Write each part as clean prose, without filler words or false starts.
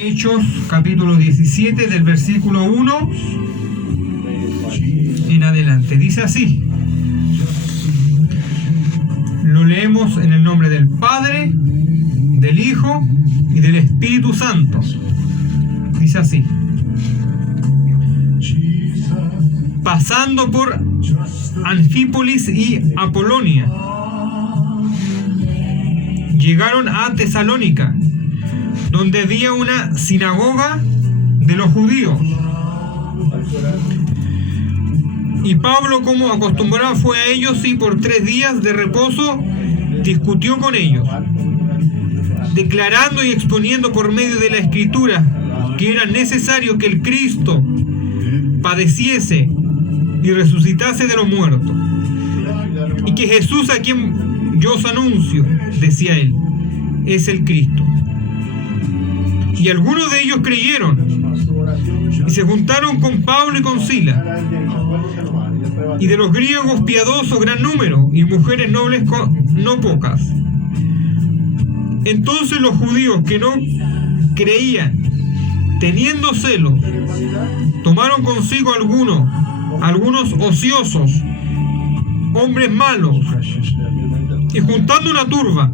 Hechos capítulo 17 del versículo 1 en adelante. Dice así. Lo leemos en el nombre del Padre, del Hijo y del Espíritu Santo. Dice así. Pasando por Anfípolis y Apolonia, llegaron a Tesalónica, donde había una sinagoga de los judíos. Y Pablo, como acostumbraba, fue a ellos y por 3 días de reposo discutió con ellos, declarando y exponiendo por medio de la Escritura que era necesario que el Cristo padeciese y resucitase de los muertos, y que Jesús, a quien yo os anuncio, decía él, es el Cristo. Y algunos de ellos creyeron y se juntaron con Pablo y con Silas, y de los griegos piadosos gran número, y mujeres nobles no pocas. Entonces los judíos que no creían, teniendo celos, tomaron consigo algunos ociosos, hombres malos, y juntando una turba,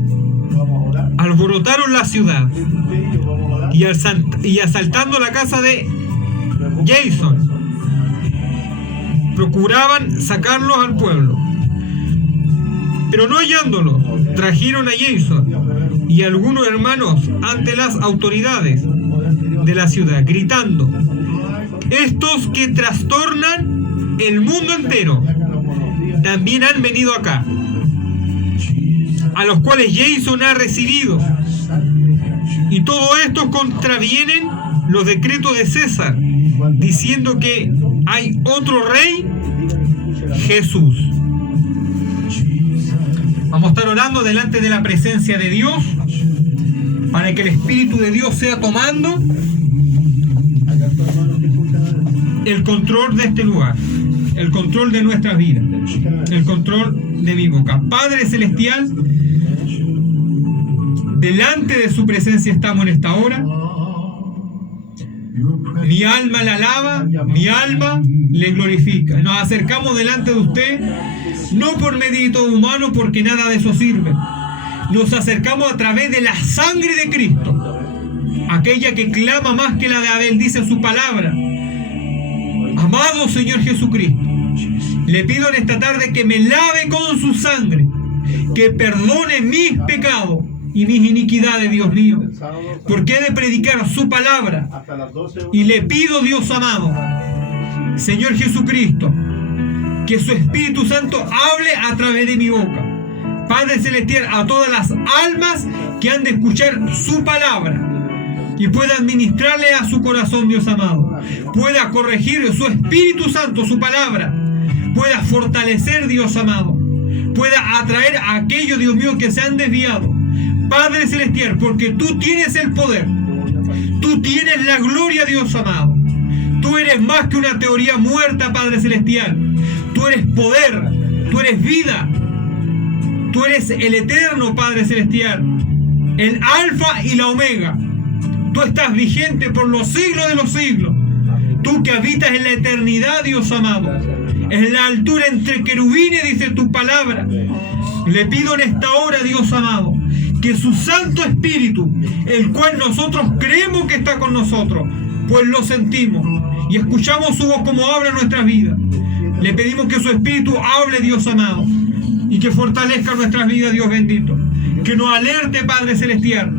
alborotaron la ciudad, y asaltando la casa de Jason, procuraban sacarlos al pueblo. Pero no hallándolos, trajeron a Jason y algunos hermanos ante las autoridades de la ciudad, gritando: estos que trastornan el mundo entero también han venido acá, a los cuales Jason ha recibido, y todo esto contravienen los decretos de César, diciendo que hay otro rey, Jesús. Vamos a estar orando delante de la presencia de Dios para que el Espíritu de Dios sea tomando el control de este lugar, el control de nuestras vidas, el control de mi boca. Padre Celestial, delante de su presencia estamos en esta hora. Mi alma la alaba, mi alma le glorifica. Nos acercamos delante de usted, no por mérito humano, porque nada de eso sirve. Nos acercamos a través de la sangre de Cristo, aquella que clama más que la de Abel, dice su palabra. Amado Señor Jesucristo, le pido en esta tarde que me lave con su sangre, que perdone mis pecados y mis iniquidades, Dios mío, porque he de predicar su palabra. Y le pido, Dios amado, Señor Jesucristo, que su Espíritu Santo hable a través de mi boca. Padre Celestial, a todas las almas que han de escuchar su palabra y pueda administrarle a su corazón, Dios amado, pueda corregir su Espíritu Santo, su palabra, pueda fortalecer, Dios amado, pueda atraer a aquellos, Dios mío, que se han desviado. Padre Celestial, porque tú tienes el poder, tú tienes la gloria, Dios amado. Tú eres más que una teoría muerta, Padre Celestial. Tú eres poder, tú eres vida, tú eres el eterno, Padre Celestial, el alfa y la omega. Tú estás vigente por los siglos de los siglos. Tú que habitas en la eternidad, Dios amado, en la altura entre querubines, dice tu palabra. Le pido en esta hora, Dios amado, que su Santo Espíritu, el cual nosotros creemos que está con nosotros, pues lo sentimos y escuchamos su voz como habla en nuestras vidas. Le pedimos que su Espíritu hable, Dios amado, y que fortalezca nuestras vidas, Dios bendito. Que nos alerte, Padre Celestial,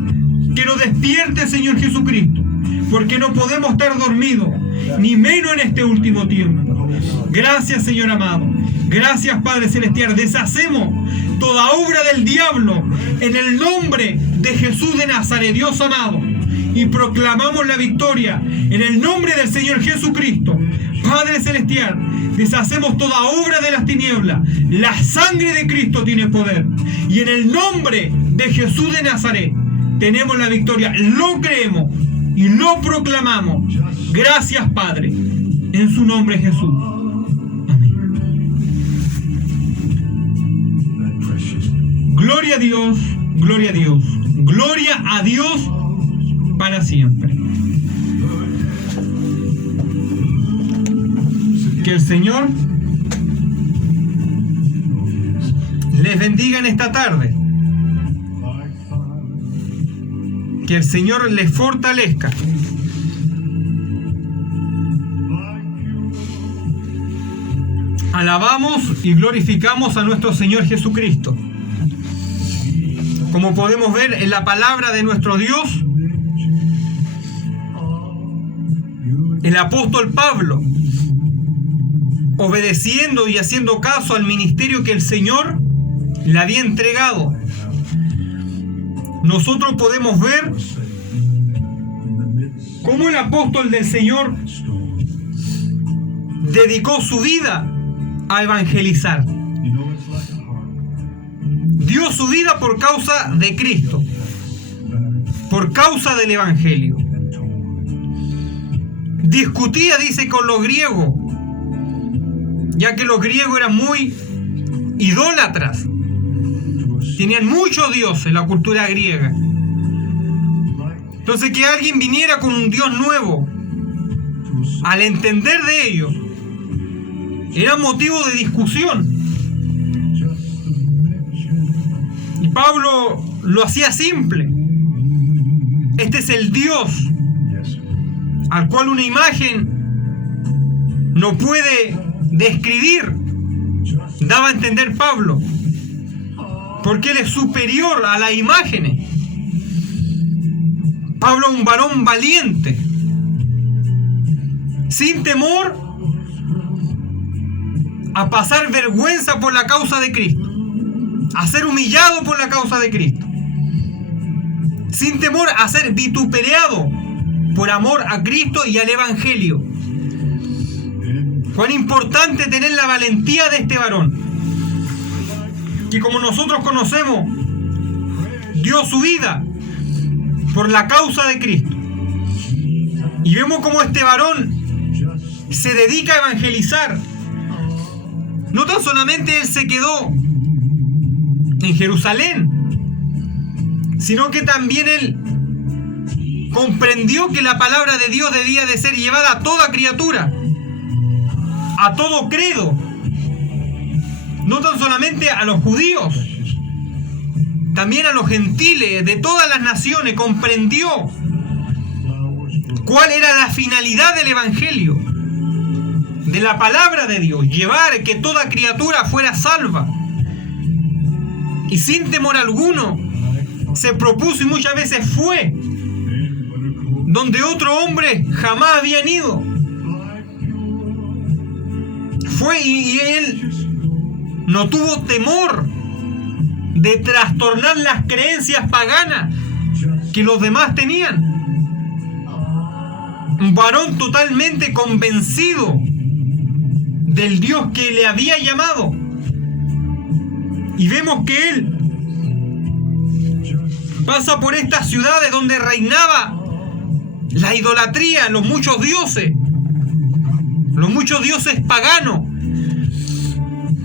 que nos despierte, Señor Jesucristo, porque no podemos estar dormidos, ni menos en este último tiempo. Gracias, Señor amado. Gracias, Padre Celestial. Deshacemos toda obra del diablo en el nombre de Jesús de Nazaret, Dios amado, y proclamamos la victoria en el nombre del Señor Jesucristo. Padre Celestial, deshacemos toda obra de las tinieblas. La sangre de Cristo tiene poder, y en el nombre de Jesús de Nazaret tenemos la victoria. Lo creemos y lo proclamamos. Gracias, Padre, en su nombre, Jesús. Gloria a Dios, gloria a Dios, gloria a Dios para siempre. Que el Señor les bendiga en esta tarde. Que el Señor les fortalezca. Alabamos y glorificamos a nuestro Señor Jesucristo. Como podemos ver en la palabra de nuestro Dios, el apóstol Pablo, obedeciendo y haciendo caso al ministerio que el Señor le había entregado, nosotros podemos ver cómo el apóstol del Señor dedicó su vida a evangelizar. Dio su vida por causa de Cristo, por causa del Evangelio. Discutía, dice, con los griegos, ya que los griegos eran muy idólatras. Tenían muchos dioses en la cultura griega. Entonces, que alguien viniera con un Dios nuevo, al entender de ello, era motivo de discusión. Y Pablo lo hacía simple. Este es el Dios al cual una imagen no puede describir, daba a entender Pablo, porque él es superior a las imágenes. Pablo, un varón valiente, sin temor a pasar vergüenza por la causa de Cristo, a ser humillado por la causa de Cristo, sin temor a ser vituperado por amor a Cristo y al Evangelio. Cuán importante tener la valentía de este varón, que como nosotros conocemos, dio su vida por la causa de Cristo. Y vemos cómo este varón se dedica a evangelizar. No tan solamente él se quedó en Jerusalén, sino que también él comprendió que la palabra de Dios debía de ser llevada a toda criatura, a todo credo, no tan solamente a los judíos, también a los gentiles de todas las naciones. Comprendió cuál era la finalidad del Evangelio, de la palabra de Dios, llevar que toda criatura fuera salva. Y sin temor alguno se propuso, y muchas veces fue donde otro hombre jamás habían ido. Fue y él no tuvo temor de trastornar las creencias paganas que los demás tenían. Un varón totalmente convencido del Dios que le había llamado. Y vemos que él pasa por estas ciudades donde reinaba la idolatría, los muchos dioses paganos.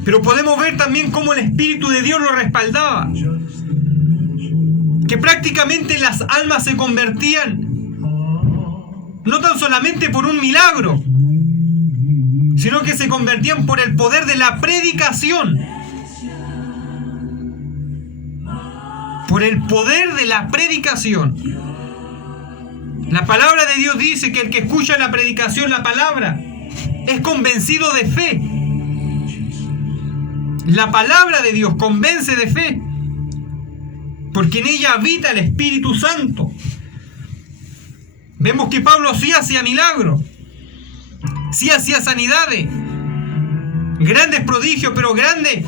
Pero podemos ver también cómo el Espíritu de Dios lo respaldaba, que prácticamente las almas se convertían no tan solamente por un milagro, sino que se convertían por el poder de la predicación. Por el poder de la predicación. La palabra de Dios dice que el que escucha la predicación, la palabra, es convencido de fe. La palabra de Dios convence de fe, porque en ella habita el Espíritu Santo. Vemos que Pablo sí hacía milagros, sí hacía sanidades, grandes prodigios, pero grande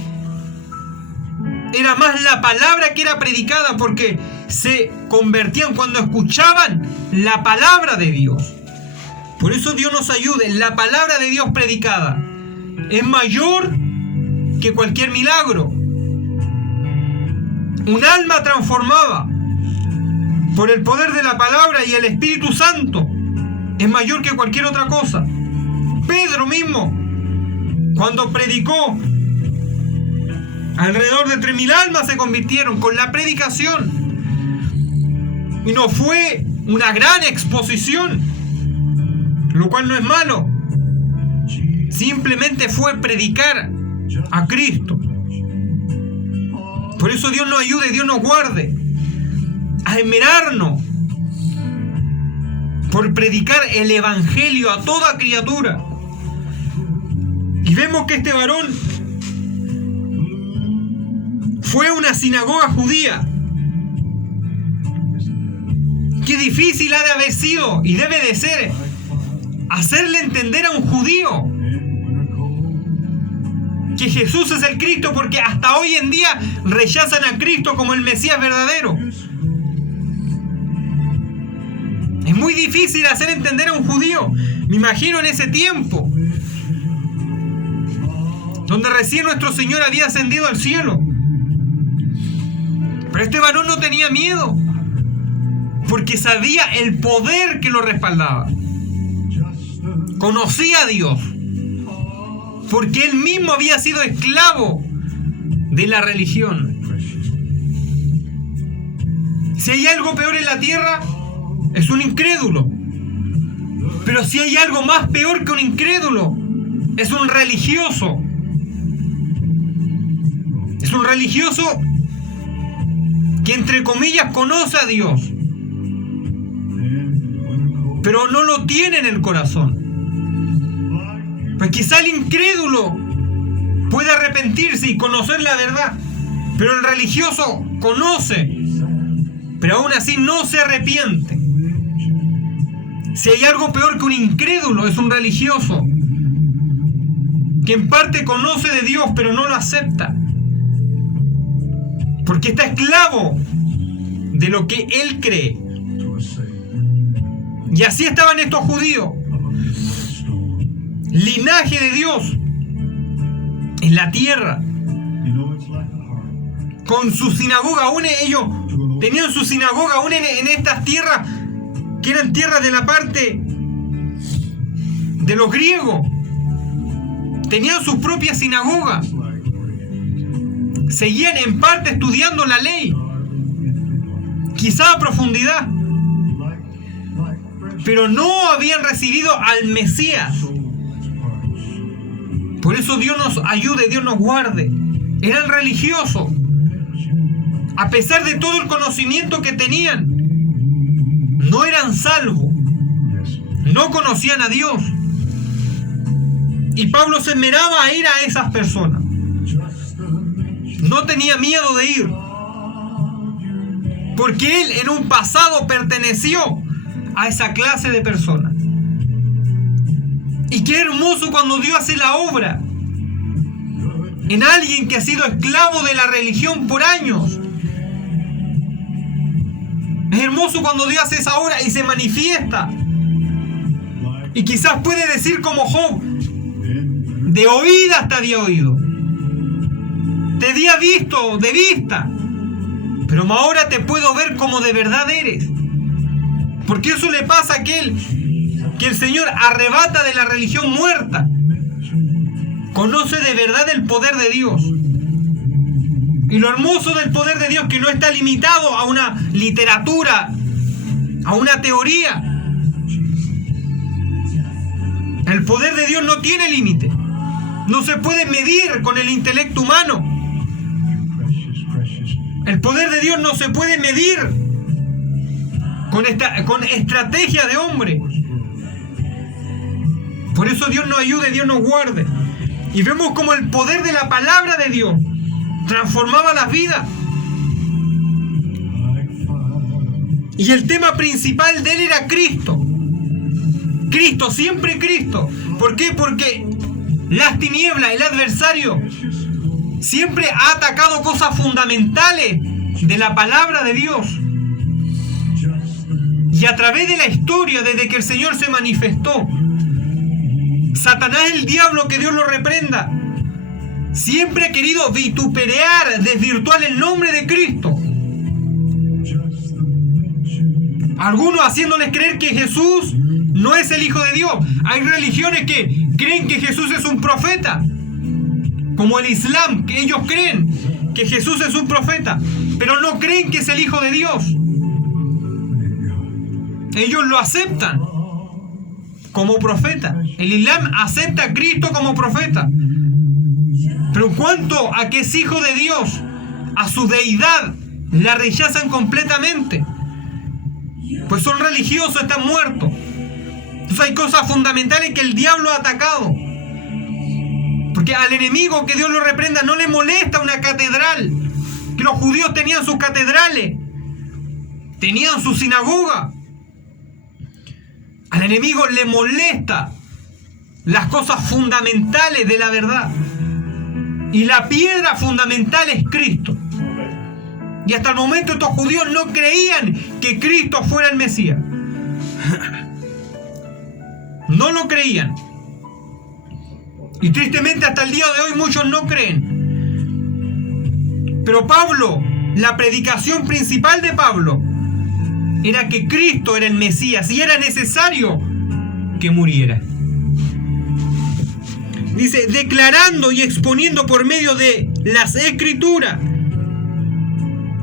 era más la palabra que era predicada, porque se convertían cuando escuchaban la palabra de Dios. Por eso Dios nos ayude. La palabra de Dios predicada es mayor que cualquier milagro. Un alma transformada por el poder de la palabra y el Espíritu Santo es mayor que cualquier otra cosa. Pedro mismo, cuando predicó, alrededor de 3.000 almas se convirtieron con la predicación. Y no fue una gran exposición, lo cual no es malo. Simplemente fue predicar a Cristo. Por eso Dios nos ayude, Dios nos guarde a esmerarnos por predicar el evangelio a toda criatura. Y vemos que este varón fue a una sinagoga judía. Qué difícil ha de haber sido y debe de ser hacerle entender a un judío que Jesús es el Cristo, porque hasta hoy en día rechazan a Cristo como el Mesías verdadero. Es muy difícil hacer entender a un judío. Me imagino en ese tiempo, donde recién nuestro Señor había ascendido al cielo. Pero este varón no tenía miedo, porque sabía el poder que lo respaldaba. Conocía a Dios, porque él mismo había sido esclavo de la religión. Si hay algo peor en la tierra, es un incrédulo. Pero si hay algo más peor que un incrédulo, es un religioso. Es un religioso que, entre comillas, conoce a Dios, pero no lo tiene en el corazón. Pues quizá el incrédulo puede arrepentirse y conocer la verdad, pero el religioso conoce, pero aún así no se arrepiente. Si hay algo peor que un incrédulo, es un religioso que en parte conoce de Dios, pero no lo acepta, porque está esclavo de lo que él cree. Y así estaban estos judíos, linaje de Dios en la tierra, con su sinagoga. Aún ellos tenían su sinagoga aún en estas tierras que eran tierras de la parte de los griegos. Tenían sus propias sinagogas, seguían en parte estudiando la ley, quizá a profundidad, pero no habían recibido al Mesías. Por eso Dios nos ayude, Dios nos guarde. Eran religiosos. A pesar de todo el conocimiento que tenían, no eran salvos. No conocían a Dios. Y Pablo se esmeraba a ir a esas personas. No tenía miedo de ir, porque él en un pasado perteneció a esa clase de personas. Y qué hermoso cuando Dios hace la obra en alguien que ha sido esclavo de la religión por años. Es hermoso cuando Dios hace esa obra y se manifiesta. Y quizás puede decir como Job: de oídas te había oído, te había visto de vista, pero ahora te puedo ver como de verdad eres. Porque eso le pasa a aquel que el Señor arrebata de la religión muerta. Conoce de verdad el poder de Dios. Y lo hermoso del poder de Dios, que no está limitado a una literatura, a una teoría. El poder de Dios no tiene límite. No se puede medir con el intelecto humano. El poder de Dios no se puede medir con estrategia de hombre. Por eso Dios nos ayude, Dios nos guarde. Y vemos como el poder de la palabra de Dios transformaba las vidas. Y el tema principal de él era Cristo. Cristo, siempre Cristo. ¿Por qué? Porque las tinieblas, el adversario, siempre ha atacado cosas fundamentales de la palabra de Dios. Y a través de la historia, desde que el Señor se manifestó, Satanás, el diablo, que Dios lo reprenda, siempre ha querido vituperar, desvirtuar el nombre de Cristo. Algunos haciéndoles creer que Jesús no es el Hijo de Dios. Hay religiones que creen que Jesús es un profeta, como el Islam, que ellos creen que Jesús es un profeta, pero no creen que es el Hijo de Dios. Ellos lo aceptan como profeta. El Islam acepta a Cristo como profeta. Pero en cuanto a que es hijo de Dios, a su deidad, la rechazan completamente. Pues son religiosos, están muertos. Entonces hay cosas fundamentales que el diablo ha atacado. Porque al enemigo, que Dios lo reprenda, no le molesta una catedral. Que los judíos tenían sus catedrales, tenían su sinagoga. Al enemigo le molesta las cosas fundamentales de la verdad. Y la piedra fundamental es Cristo. Y hasta el momento estos judíos no creían que Cristo fuera el Mesías. No lo creían. Y tristemente hasta el día de hoy muchos no creen. Pero Pablo, la predicación principal de Pablo era que Cristo era el Mesías y era necesario que muriera. Dice, declarando y exponiendo por medio de las Escrituras.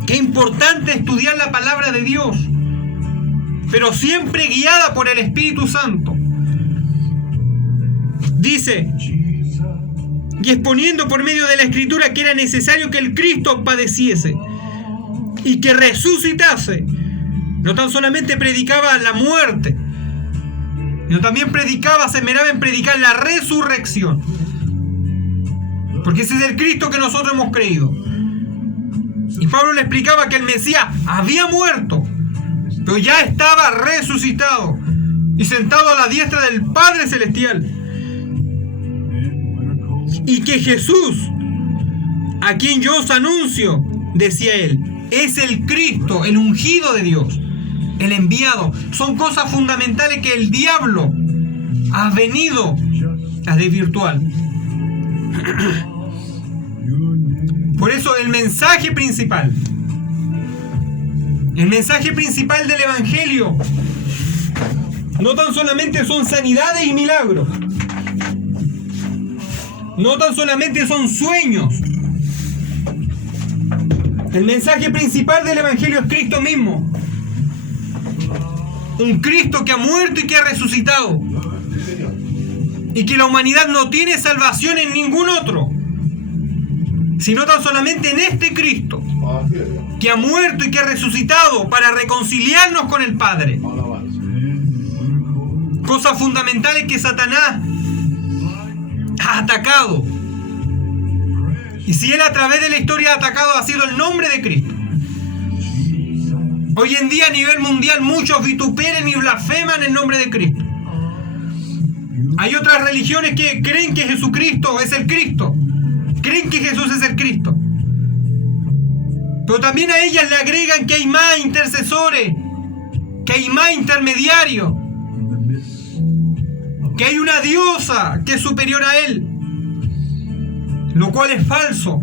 Qué importante estudiar la palabra de Dios, pero siempre guiada por el Espíritu Santo. Dice, y exponiendo por medio de la Escritura que era necesario que el Cristo padeciese y que resucitase. No tan solamente predicaba la muerte, sino también predicaba, se esmeraba en predicar la resurrección. Porque ese es el Cristo que nosotros hemos creído. Y Pablo le explicaba que el Mesías había muerto, pero ya estaba resucitado y sentado a la diestra del Padre Celestial. Y que Jesús, a quien yo os anuncio, decía él, es el Cristo, el ungido de Dios, el enviado. Son cosas fundamentales que el diablo ha venido a desvirtuar. Por eso el mensaje principal del Evangelio no tan solamente son sanidades y milagros, no tan solamente son sueños. El mensaje principal del Evangelio es Cristo mismo. Un Cristo que ha muerto y que ha resucitado. Y que la humanidad no tiene salvación en ningún otro, sino tan solamente en este Cristo, que ha muerto y que ha resucitado para reconciliarnos con el Padre. Cosas fundamentales que Satanás ha atacado. Y si él a través de la historia ha atacado, ha sido el nombre de Cristo. Hoy en día a nivel mundial muchos vituperan y blasfeman el nombre de Cristo. Hay otras religiones que creen que Jesucristo es el Cristo. Creen que Jesús es el Cristo. Pero también a ellas le agregan que hay más intercesores, que hay más intermediarios, que hay una diosa que es superior a él, lo cual es falso.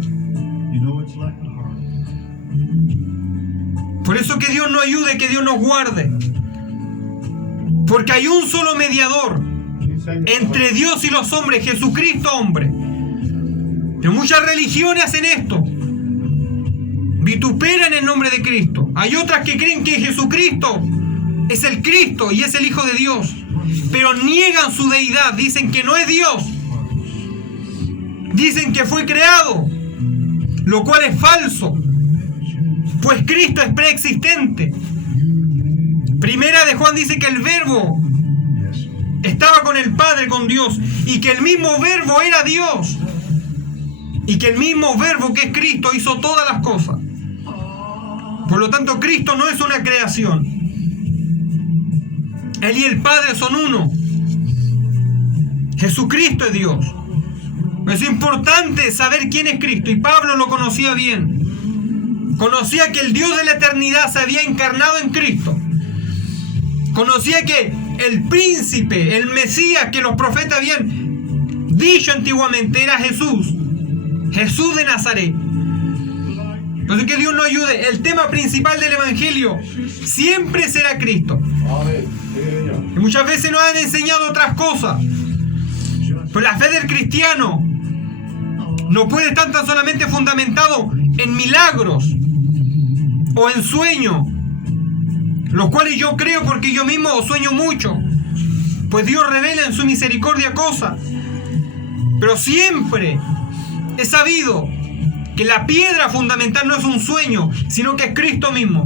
Por eso que Dios nos ayude, que Dios nos guarde. Porque hay un solo mediador entre Dios y los hombres, Jesucristo hombre. Pero muchas religiones hacen esto, vituperan el nombre de Cristo. Hay otras que creen que Jesucristo es el Cristo y es el Hijo de Dios, pero niegan su deidad, dicen que no es Dios, dicen que fue creado, lo cual es falso, pues Cristo es preexistente. Primera de Juan dice que el Verbo estaba con el Padre, con Dios, y que el mismo Verbo era Dios, y que el mismo Verbo que es Cristo hizo todas las cosas. Por lo tanto, Cristo no es una creación. Él y el Padre son uno. Jesucristo es Dios. Es importante saber quién es Cristo, y Pablo lo conocía bien. Conocía que el Dios de la eternidad se había encarnado en Cristo. Conocía que el príncipe, el Mesías que los profetas habían dicho antiguamente era Jesús. Jesús de Nazaret. Entonces que Dios nos ayude. El tema principal del Evangelio siempre será Cristo. Y muchas veces nos han enseñado otras cosas. Pero la fe del cristiano no puede estar tan solamente fundamentado en milagros o en sueños. los cuales yo creo porque yo mismo sueño mucho, pues Dios revela en su misericordia cosas. Pero siempre he sabido que la piedra fundamental no es un sueño, sino que es Cristo mismo.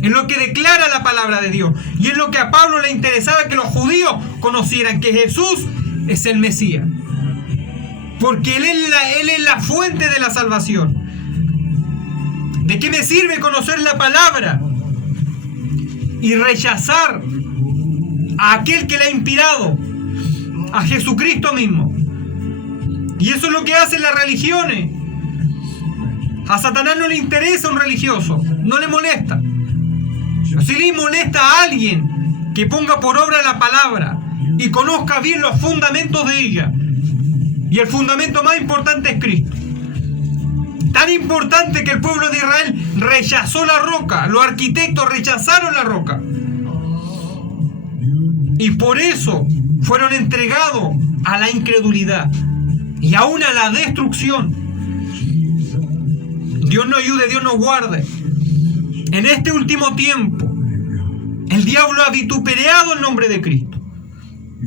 Es lo que declara la palabra de Dios. Y es lo que a Pablo le interesaba que los judíos conocieran, que Jesús es el Mesías. Porque Él es la fuente de la salvación. ¿De qué me sirve conocer la palabra y rechazar a aquel que la ha inspirado, a Jesucristo mismo? Y eso es lo que hacen las religiones. A Satanás no le interesa un religioso, no le molesta. Pero sí le molesta a alguien que ponga por obra la palabra y conozca bien los fundamentos de ella. Y el fundamento más importante es Cristo. Tan importante que el pueblo de Israel rechazó la roca. Los arquitectos rechazaron la roca. Y por eso fueron entregados a la incredulidad y aún a la destrucción. Dios nos ayude, Dios nos guarde. En este último tiempo, el diablo ha vituperado el nombre de Cristo.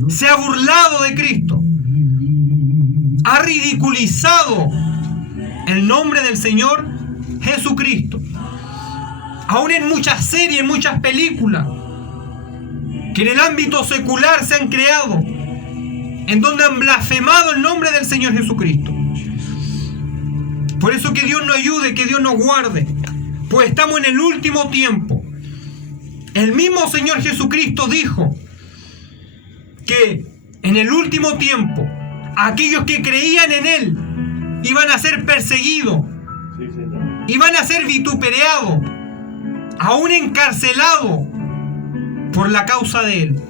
Se ha burlado de Cristo. Ha ridiculizado el nombre del Señor Jesucristo. Aún en muchas series, en muchas películas que en el ámbito secular se han creado, en donde han blasfemado el nombre del Señor Jesucristo. Por eso que Dios nos ayude, que Dios nos guarde, pues estamos en el último tiempo. El mismo Señor Jesucristo dijo que en el último tiempo aquellos que creían en Él iban a ser perseguidos, iban a ser vituperados, aún encarcelados por la causa de Él.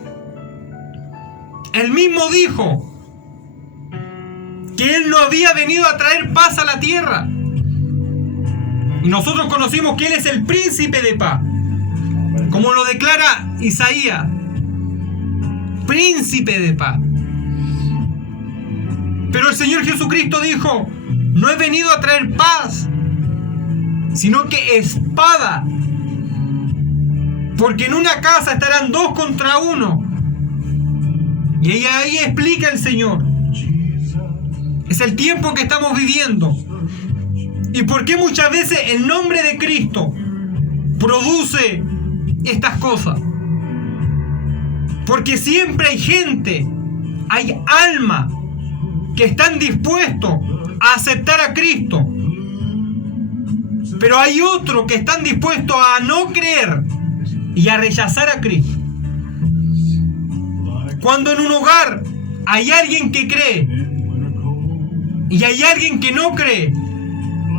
Él mismo dijo que Él no había venido a traer paz a la tierra. Y nosotros conocimos que Él es el príncipe de paz, como lo declara Isaías, príncipe de paz. Pero el Señor Jesucristo dijo: no he venido a traer paz, sino que espada. Porque en una casa estarán dos contra uno. Y ahí explica el Señor. Es el tiempo que estamos viviendo. ¿Y por qué muchas veces el nombre de Cristo produce estas cosas? Porque siempre hay gente, hay almas que están dispuestos a aceptar a Cristo. Pero hay otros que están dispuestos a no creer y a rechazar a Cristo. Cuando en un hogar hay alguien que cree y hay alguien que no cree,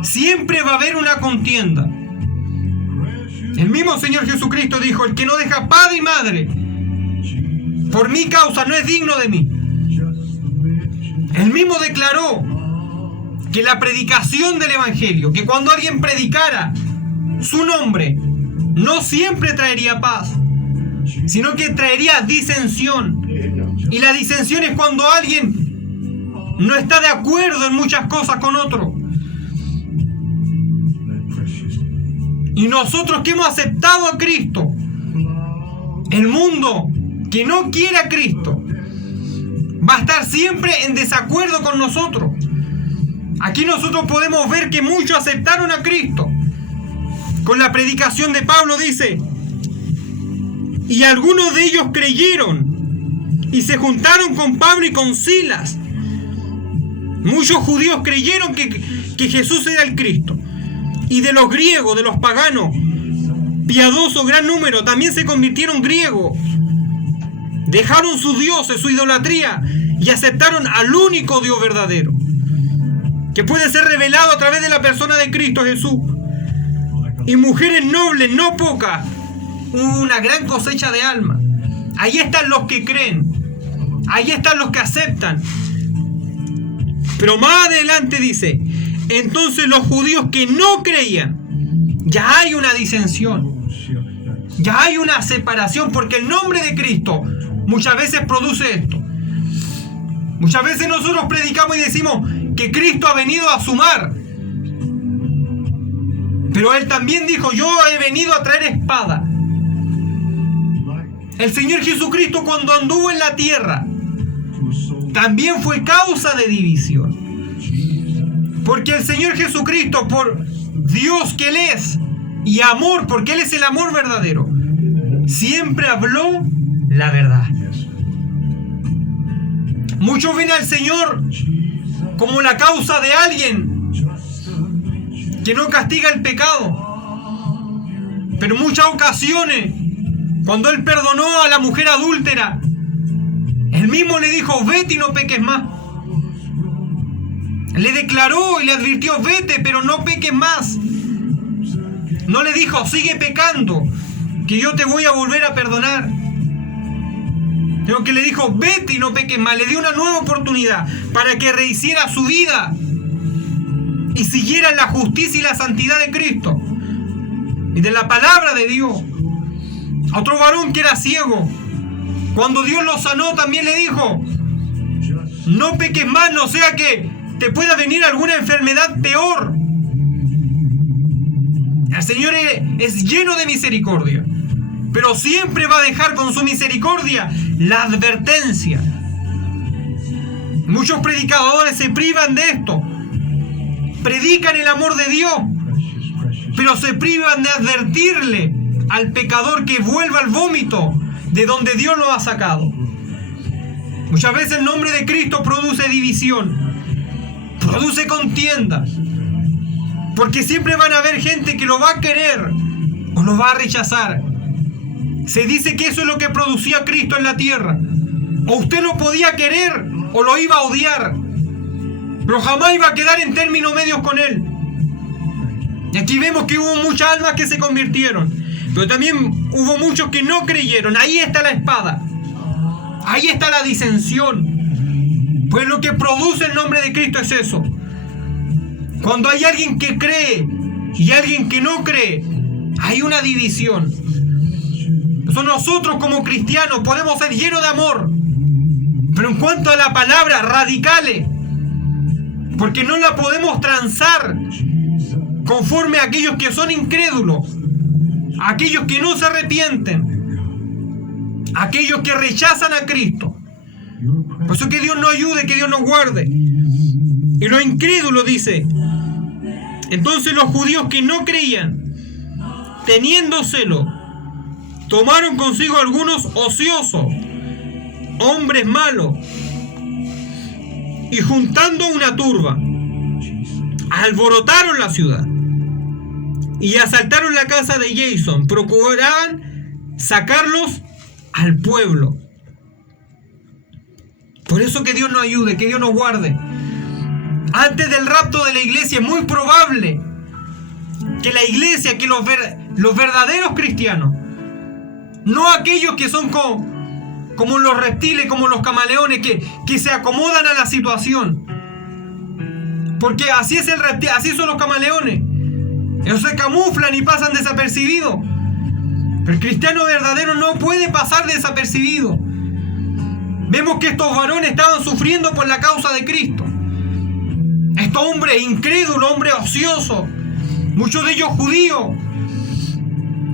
siempre va a haber una contienda. El mismo Señor Jesucristo dijo: el que no deja padre y madre por mi causa no es digno de mí. Él mismo declaró que la predicación del Evangelio, que cuando alguien predicara su nombre, no siempre traería paz, sino que traería disensión. Y la disensión es cuando alguien no está de acuerdo en muchas cosas con otro. Y nosotros que hemos aceptado a Cristo, el mundo que no quiere a Cristo va a estar siempre en desacuerdo con nosotros. Aquí nosotros podemos ver que muchos aceptaron a Cristo. Con la predicación de Pablo dice: y algunos de ellos creyeron y se juntaron con Pablo y con Silas. Muchos judíos creyeron que Jesús era el Cristo. Y de los griegos, de los paganos, piadoso gran número, también se convirtieron griegos. Dejaron sus dioses, su idolatría, y aceptaron al único Dios verdadero, que puede ser revelado a través de la persona de Cristo Jesús. Y mujeres nobles, no pocas, una gran cosecha de almas. Ahí están los que creen, ahí están los que aceptan. Pero más adelante dice: entonces los judíos que no creían, ya hay una disensión, ya hay una separación, porque el nombre de Cristo muchas veces produce esto. Muchas veces nosotros predicamos y decimos que Cristo ha venido a sumar, Pero Él también dijo: yo he venido a traer espada. El Señor Jesucristo, cuando anduvo en la tierra, también fue causa de división. Porque el Señor Jesucristo, por Dios que Él es, y amor, porque Él es el amor verdadero, siempre habló la verdad. Muchos ven al Señor como la causa de alguien que no castiga el pecado. Pero en muchas ocasiones, cuando Él perdonó a la mujer adúltera, Él mismo le dijo: vete y no peques más. Le declaró y le advirtió: vete, pero no peques más. No le dijo: sigue pecando, que yo te voy a volver a perdonar. Sino que le dijo: vete y no peques más. Le dio una nueva oportunidad para que rehiciera su vida y siguiera en la justicia y la santidad de Cristo y de la palabra de Dios. A otro varón que era ciego, cuando Dios lo sanó, también le dijo: no peques más, no sea que te pueda venir alguna enfermedad peor. El Señor es lleno de misericordia, pero siempre va a dejar con su misericordia la advertencia. Muchos predicadores se privan de esto. Predican el amor de Dios, pero se privan de advertirle al pecador que vuelva al vómito de donde Dios lo ha sacado. Muchas veces el nombre de Cristo produce división, produce contienda, porque siempre van a haber gente que lo va a querer o lo va a rechazar. Se dice que eso es lo que producía Cristo en la tierra. O usted lo podía querer o lo iba a odiar, pero jamás iba a quedar en términos medios con Él. Y aquí vemos que hubo muchas almas que se convirtieron, pero también hubo muchos que no creyeron. Ahí está la espada, ahí está la disensión. Pues lo que produce el nombre de Cristo es eso. Cuando hay alguien que cree y alguien que no cree, hay una división. Nosotros como cristianos podemos ser llenos de amor, pero en cuanto a la palabra, radicales, porque no la podemos transar conforme a aquellos que son incrédulos, a aquellos que no se arrepienten, a aquellos que rechazan a Cristo. Por eso que Dios nos ayude, que Dios nos guarde. Y los incrédulos, dice: entonces los judíos que no creían, teniendo celo, tomaron consigo algunos ociosos, hombres malos, y juntando una turba, alborotaron la ciudad y asaltaron la casa de Jason. Procuraban sacarlos al pueblo. Por eso que Dios nos ayude, que Dios nos guarde. Antes del rapto de la iglesia es muy probable que la iglesia, que los verdaderos cristianos, no aquellos que son como los reptiles, como los camaleones, que se acomodan a la situación. Porque así es el reptil, así son los camaleones. Ellos se camuflan y pasan desapercibidos. Pero el cristiano verdadero no puede pasar desapercibido. Vemos que estos varones estaban sufriendo por la causa de Cristo. Estos hombres incrédulos, hombres ociosos, muchos de ellos judíos,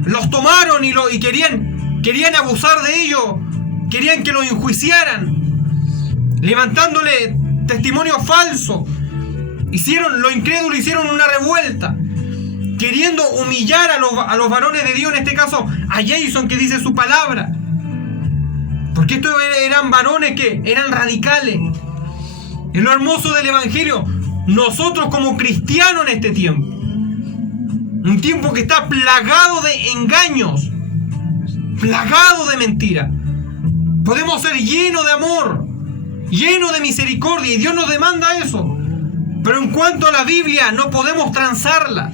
los tomaron y querían abusar de ellos, querían que los enjuiciaran, levantándole testimonio falso. Los incrédulos hicieron una revuelta, queriendo humillar a los varones de Dios, en este caso a Jason, que dice su palabra. Porque estos eran varones que eran radicales. Es lo hermoso del Evangelio. Nosotros como cristianos en este tiempo, un tiempo que está plagado de engaños, plagado de mentiras, podemos ser llenos de amor, llenos de misericordia, y Dios nos demanda eso. Pero en cuanto a la Biblia, no podemos transarla.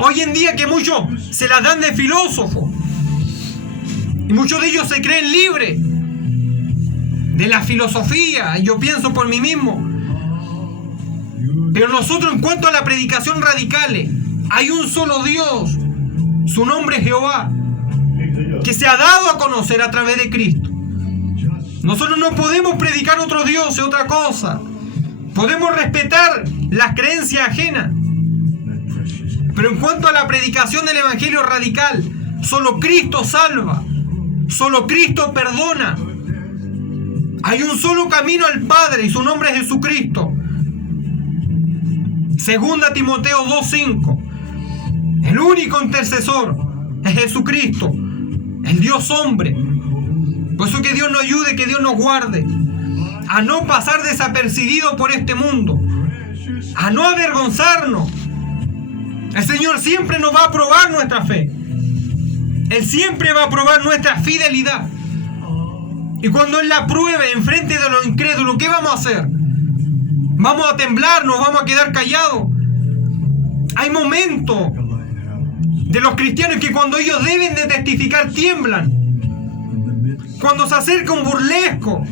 Hoy en día que muchos se la dan de filósofo, y muchos de ellos se creen libres de la filosofía. Yo pienso por mí mismo. Pero nosotros, en cuanto a la predicación radical, hay un solo Dios, su nombre es Jehová, que se ha dado a conocer a través de Cristo. Nosotros no podemos predicar otro Dios y otra cosa. Podemos respetar las creencias ajenas, Pero en cuanto a la predicación del Evangelio radical, solo Cristo salva, solo Cristo perdona. Hay un solo camino al Padre y su nombre es Jesucristo. Segunda Timoteo 2:5. El único intercesor es Jesucristo, el Dios hombre. Por eso que Dios nos ayude, que Dios nos guarde a no pasar desapercibido por este mundo, a no avergonzarnos. El Señor siempre nos va a probar nuestra fe. Él siempre va a probar nuestra fidelidad. Y cuando Él la pruebe en frente de los incrédulos, ¿qué vamos a hacer? ¿Vamos a temblar? ¿Nos vamos a quedar callados? Hay momentos de los cristianos que cuando ellos deben de testificar tiemblan. Cuando se acerca un burlesco,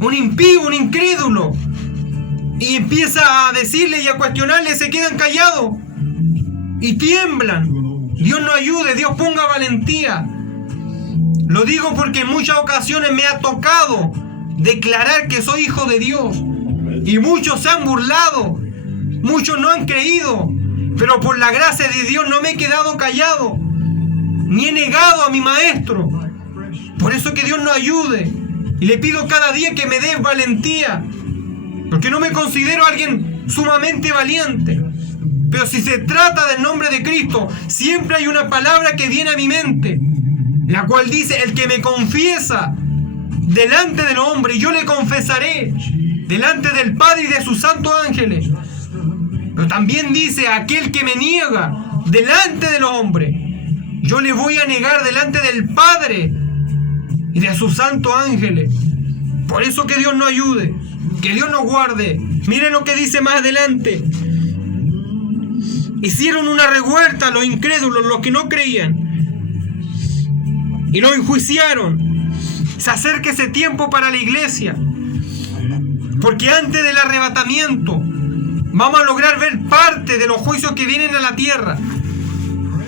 un impío, un incrédulo, y empieza a decirle y a cuestionarle, se quedan callados y tiemblan. Dios nos ayude, Dios ponga valentía. Lo digo porque en muchas ocasiones me ha tocado declarar que soy hijo de Dios. Y muchos se han burlado, muchos no han creído. Pero por la gracia de Dios no me he quedado callado, ni he negado a mi maestro. Por eso que Dios nos ayude. Y le pido cada día que me dé valentía. Porque no me considero alguien sumamente valiente. Pero si se trata del nombre de Cristo, siempre hay una palabra que viene a mi mente, la cual dice: el que me confiesa delante del hombre, yo le confesaré delante del Padre y de sus santos ángeles. Pero también dice: aquel que me niega delante de los hombres, yo le voy a negar delante del Padre y de sus santos ángeles. Por eso que Dios nos ayude, que Dios nos guarde. Miren lo que dice más adelante. Hicieron una revuelta los incrédulos, los que no creían, y lo enjuiciaron. Se acerca ese tiempo para la iglesia, porque antes del arrebatamiento vamos a lograr ver parte de los juicios que vienen a la tierra.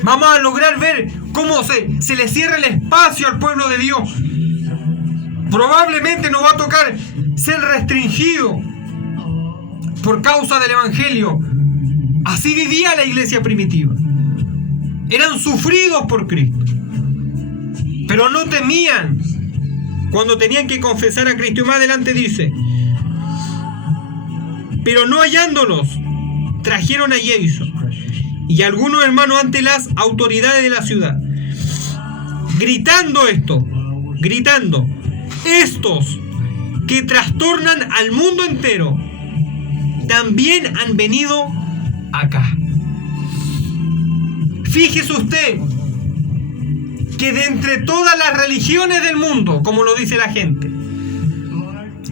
Vamos a lograr ver cómo se le cierra el espacio al pueblo de Dios. Probablemente nos va a tocar ser restringido por causa del Evangelio. Así vivía la iglesia primitiva. Eran sufridos por Cristo, pero no temían cuando tenían que confesar a Cristo. Y más adelante dice: pero no hallándolos, trajeron a Jason y algunos hermanos ante las autoridades de la ciudad, gritando, estos que trastornan al mundo entero, también han venido acá. Fíjese usted que de entre todas las religiones del mundo, como lo dice la gente,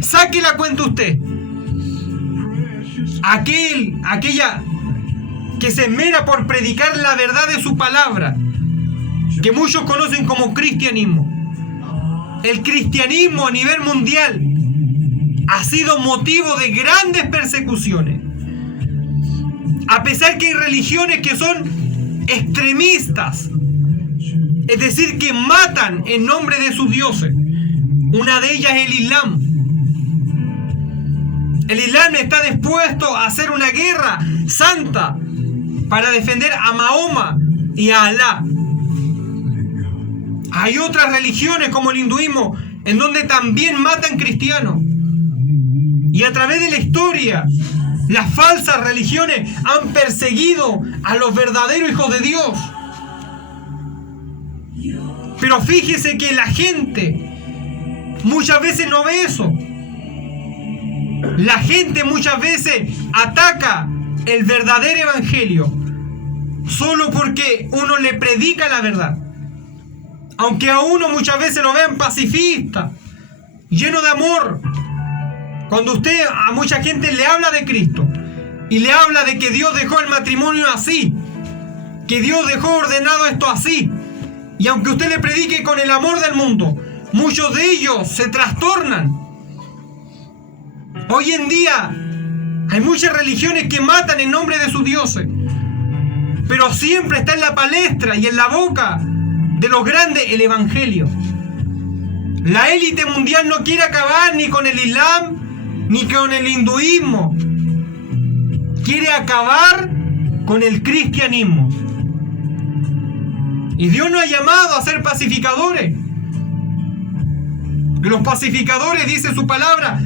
saque la cuenta usted, aquella que se esmera por predicar la verdad de su palabra, que muchos conocen como cristianismo. El cristianismo a nivel mundial ha sido motivo de grandes persecuciones. A pesar que hay religiones que son extremistas, es decir, que matan en nombre de sus dioses. Una de ellas es el Islam. El Islam está dispuesto a hacer una guerra santa para defender a Mahoma y a Alá. Hay otras religiones como el hinduismo en donde también matan cristianos. Y a través de la historia, las falsas religiones han perseguido a los verdaderos hijos de Dios. Pero fíjese que la gente muchas veces no ve eso. La gente muchas veces ataca el verdadero evangelio solo porque uno le predica la verdad. Aunque a uno muchas veces lo vean pacifista, lleno de amor. Cuando usted a mucha gente le habla de Cristo y le habla de que Dios dejó el matrimonio así, que Dios dejó ordenado esto así, y aunque usted le predique con el amor del mundo, muchos de ellos se trastornan. Hoy en día hay muchas religiones que matan en nombre de sus dioses, pero siempre está en la palestra y en la boca de los grandes el evangelio. La élite mundial no quiere acabar ni con el Islam ni con el hinduismo. Quiere acabar con el cristianismo. Y Dios nos ha llamado a ser pacificadores. Y los pacificadores, dice su palabra,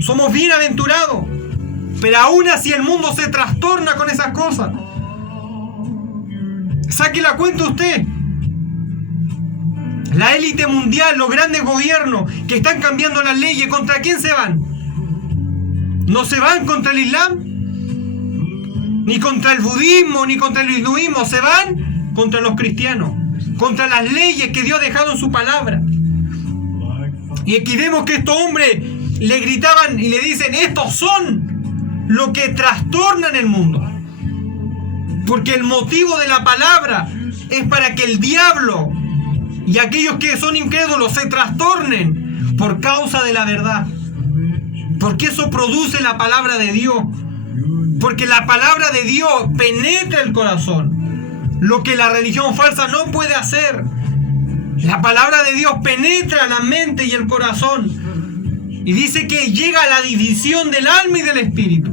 somos bienaventurados. Pero aún así el mundo se trastorna con esas cosas. Saque la cuenta usted. La élite mundial, los grandes gobiernos que están cambiando las leyes, ¿contra quién se van? No se van contra el Islam, ni contra el budismo, ni contra el hinduismo. Se van contra los cristianos, contra las leyes que Dios ha dejado en su palabra. Y aquí vemos que estos hombres le gritaban y le dicen: estos son lo que trastornan el mundo. Porque el motivo de la palabra es para que el diablo y aquellos que son incrédulos se trastornen por causa de la verdad. Porque eso produce la palabra de Dios. Porque la palabra de Dios penetra el corazón. Lo que la religión falsa no puede hacer. La palabra de Dios penetra la mente y el corazón. Y dice que llega a la división del alma y del espíritu.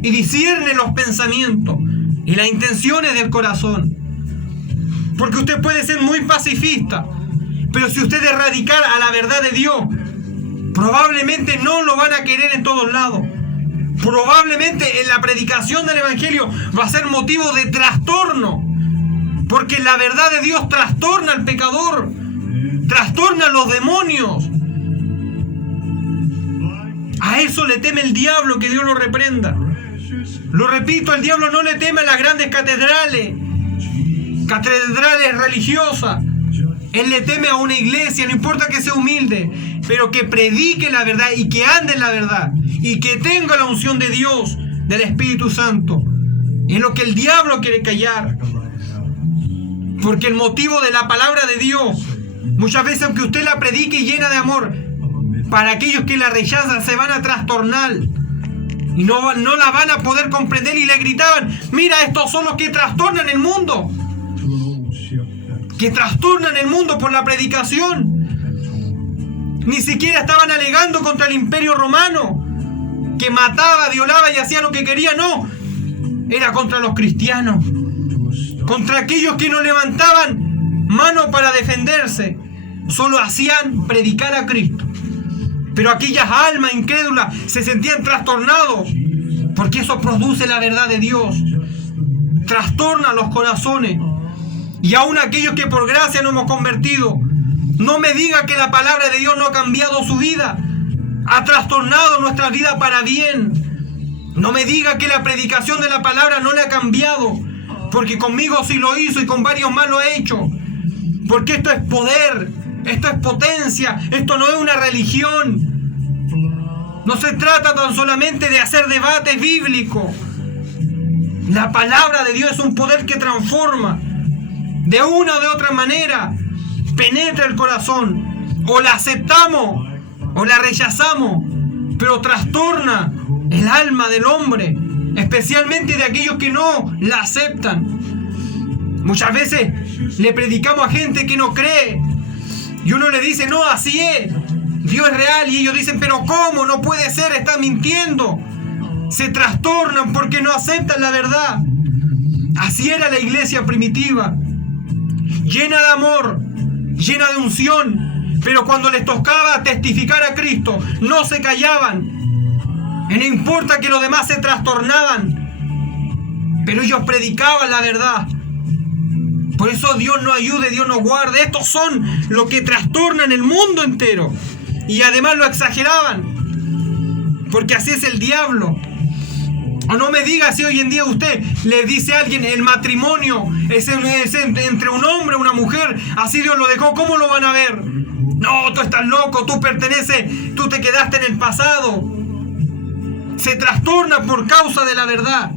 Y discierne los pensamientos y las intenciones del corazón. Porque usted puede ser muy pacifista, pero si usted es radical a la verdad de Dios, probablemente no lo van a querer en todos lados. Probablemente en la predicación del evangelio va a ser motivo de trastorno. Porque la verdad de Dios trastorna al pecador, trastorna a los demonios. A eso le teme el diablo, que Dios lo reprenda. Lo repito, el diablo no le teme a las grandes catedrales religiosas. Él le teme a una iglesia, no importa que sea humilde, pero que predique la verdad y que ande en la verdad y que tenga la unción de Dios, del Espíritu Santo. Es lo que el diablo quiere callar. Porque el motivo de la palabra de Dios, muchas veces aunque usted la predique llena de amor, para aquellos que la rechazan se van a trastornar y no la van a poder comprender. Y le gritaban: mira, estos son los que trastornan el mundo, que trastornan el mundo por la predicación. Ni siquiera estaban alegando contra el imperio romano, que mataba, violaba y hacía lo que quería. No, era contra los cristianos, contra aquellos que no levantaban mano para defenderse, solo hacían predicar a Cristo. Pero aquellas almas incrédulas se sentían trastornados, porque eso produce la verdad de Dios, trastorna los corazones. Y aún aquellos que por gracia nos hemos convertido, no me diga que la palabra de Dios no ha cambiado su vida, ha trastornado nuestra vida para bien. No me diga que la predicación de la palabra no le ha cambiado, porque conmigo sí lo hizo y con varios más lo ha hecho. Porque esto es poder, esto es potencia, esto no es una religión. No se trata tan solamente de hacer debate bíblico. La palabra de Dios es un poder que transforma. De una o de otra manera penetra el corazón. O la aceptamos o la rechazamos, pero trastorna el alma del hombre, especialmente de aquellos que no la aceptan. Muchas veces le predicamos a gente que no cree y uno le dice: no, así es, Dios es real, y ellos dicen: pero ¿cómo? No puede ser, está mintiendo. Se trastornan porque no aceptan la verdad. Así era la iglesia primitiva, llena de amor, llena de unción, pero cuando les tocaba testificar a Cristo, no se callaban. Y no importa que los demás se trastornaban, pero ellos predicaban la verdad. Por eso Dios nos ayude, Dios nos guarde. Estos son los que trastornan el mundo entero. Y además lo exageraban, porque así es el diablo. O no me diga si hoy en día usted le dice a alguien: el matrimonio es entre un hombre y una mujer, así Dios lo dejó, ¿cómo lo van a ver? No, tú estás loco, tú perteneces, tú te quedaste en el pasado. Se trastorna por causa de la verdad.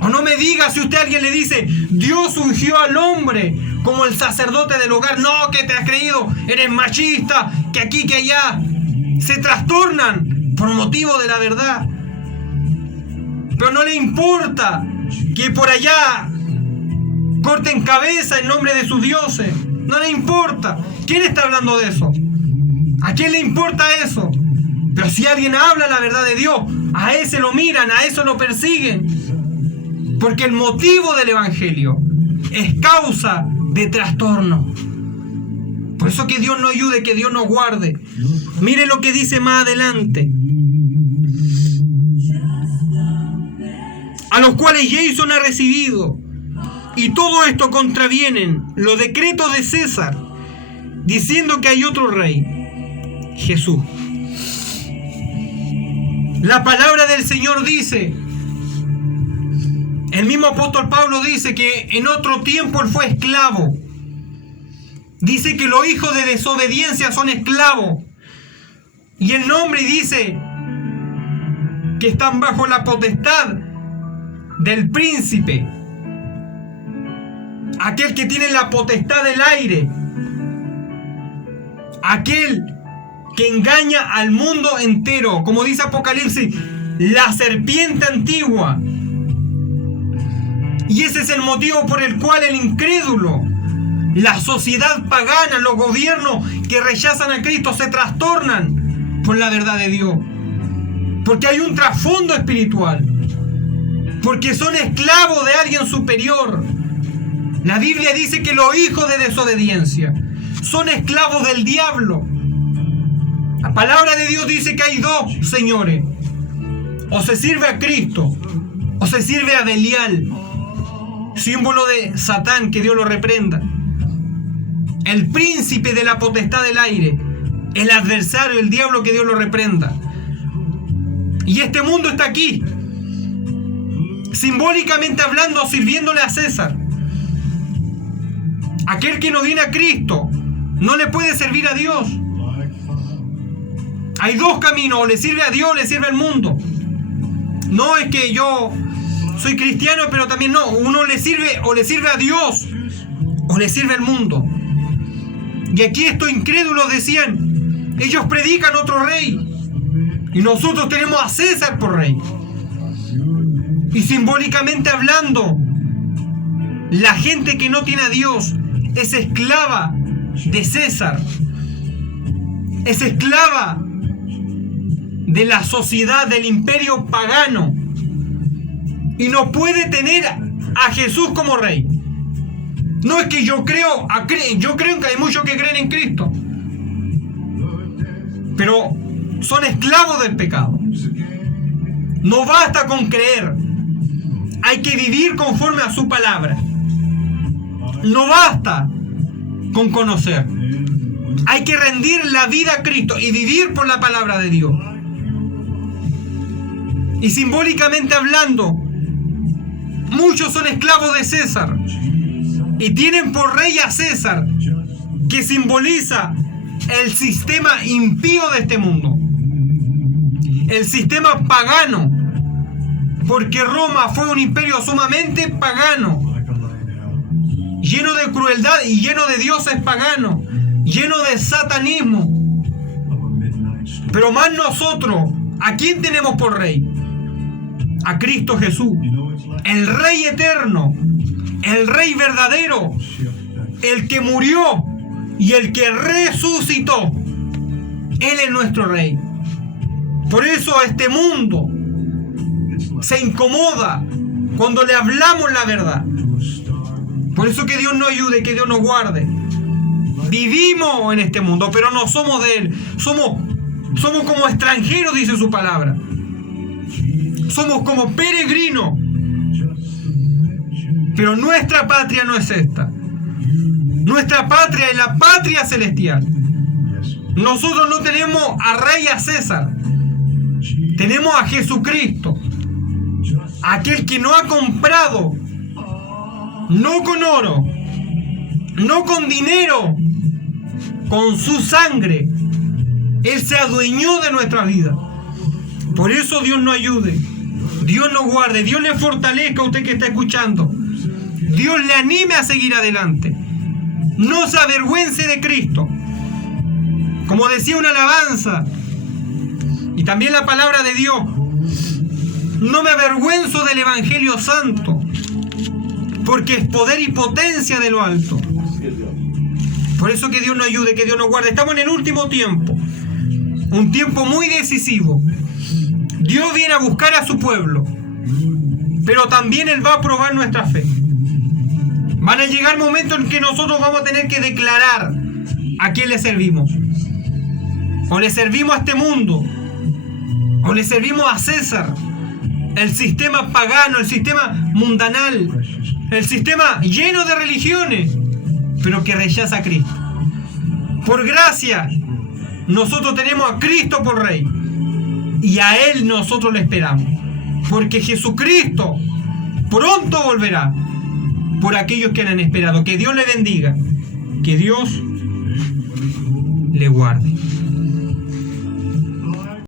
O no me diga si usted a alguien le dice: Dios ungió al hombre como el sacerdote del hogar. No, que te has creído, eres machista, que aquí, que allá. Se trastornan por motivo de la verdad. Pero no le importa que por allá corten cabeza en nombre de sus dioses. No le importa. ¿Quién está hablando de eso? ¿A quién le importa eso? Pero si alguien habla la verdad de Dios, a ese lo miran, a eso lo persiguen. Porque el motivo del Evangelio es causa de trastorno. Por eso que Dios nos ayude, que Dios nos guarde. Mire lo que dice más adelante. A los cuales Jason ha recibido. Y todo esto contravienen los decretos de César, diciendo que hay otro rey, Jesús. La palabra del Señor dice, el mismo apóstol Pablo dice que en otro tiempo él fue esclavo. Dice que los hijos de desobediencia son esclavos. Y el nombre dice que están bajo la potestad del príncipe. Aquel que tiene la potestad del aire. Aquel que engaña al mundo entero. Como dice Apocalipsis, la serpiente antigua. Y ese es el motivo por el cual el incrédulo, la sociedad pagana, los gobiernos que rechazan a Cristo se trastornan por la verdad de Dios. Porque hay un trasfondo espiritual. Porque son esclavos de alguien superior. La Biblia dice que los hijos de desobediencia son esclavos del diablo. La palabra de Dios dice que hay dos señores. O se sirve a Cristo, o se sirve a Belial, símbolo de Satán, que Dios lo reprenda. El príncipe de la potestad del aire, el adversario, el diablo, que Dios lo reprenda. Y este mundo está aquí, simbólicamente hablando, sirviéndole a César. Aquel que no viene a Cristo no le puede servir a Dios. Hay dos caminos: o le sirve a Dios o le sirve al mundo. No es que yo soy cristiano, pero también no. Uno le sirve o le sirve a Dios o le sirve al mundo. Y aquí estos incrédulos decían, ellos predican otro rey y nosotros tenemos a César por rey. Y simbólicamente hablando, la gente que no tiene a Dios es esclava de César, es esclava de la sociedad, del imperio pagano, y no puede tener a Jesús como rey. No es que yo creo que hay muchos que creen en Cristo, pero son esclavos del pecado. No basta con creer, hay que vivir conforme a su palabra. No basta con conocer, hay que rendir la vida a Cristo y vivir por la palabra de Dios. Y simbólicamente hablando, muchos son esclavos de César y tienen por rey a César, que simboliza el sistema impío de este mundo, el sistema pagano, porque Roma fue un imperio sumamente pagano, lleno de crueldad y lleno de dioses paganos, lleno de satanismo. Pero más nosotros, ¿a quién tenemos por rey? A Cristo Jesús, el Rey eterno, el Rey verdadero, el que murió y el que resucitó. Él es nuestro Rey. Por eso este mundo se incomoda cuando le hablamos la verdad. Por eso que Dios nos ayude, que Dios nos guarde. Vivimos en este mundo, pero no somos de Él. Somos como extranjeros, dice su palabra. Somos como peregrinos. Pero nuestra patria no es esta. Nuestra patria es la patria celestial. Nosotros no tenemos a Rey, a César. Tenemos a Jesucristo. Aquel que no ha comprado, no con oro, no con dinero, con su sangre. Él se adueñó de nuestra vida. Por eso Dios nos ayude, Dios nos guarde, Dios le fortalezca a usted que está escuchando. Dios le anime a seguir adelante. No se avergüence de Cristo. Como decía una alabanza, y también la palabra de Dios, no me avergüenzo del Evangelio Santo, porque es poder y potencia de lo alto. Por eso que Dios nos ayude, que Dios nos guarde. Estamos en el último tiempo, un tiempo muy decisivo. Dios viene a buscar a su pueblo. pero también Él va a probar nuestra fe. Van a llegar momentos en que nosotros vamos a tener que declarar a quién le servimos. O le servimos a este mundo, o le servimos a César, el sistema pagano, el sistema mundanal, el sistema lleno de religiones, pero que rechaza a Cristo. Por gracia, nosotros tenemos a Cristo por Rey, y a Él nosotros le esperamos, porque Jesucristo pronto volverá por aquellos que le han esperado. Que Dios le bendiga, que Dios le guarde.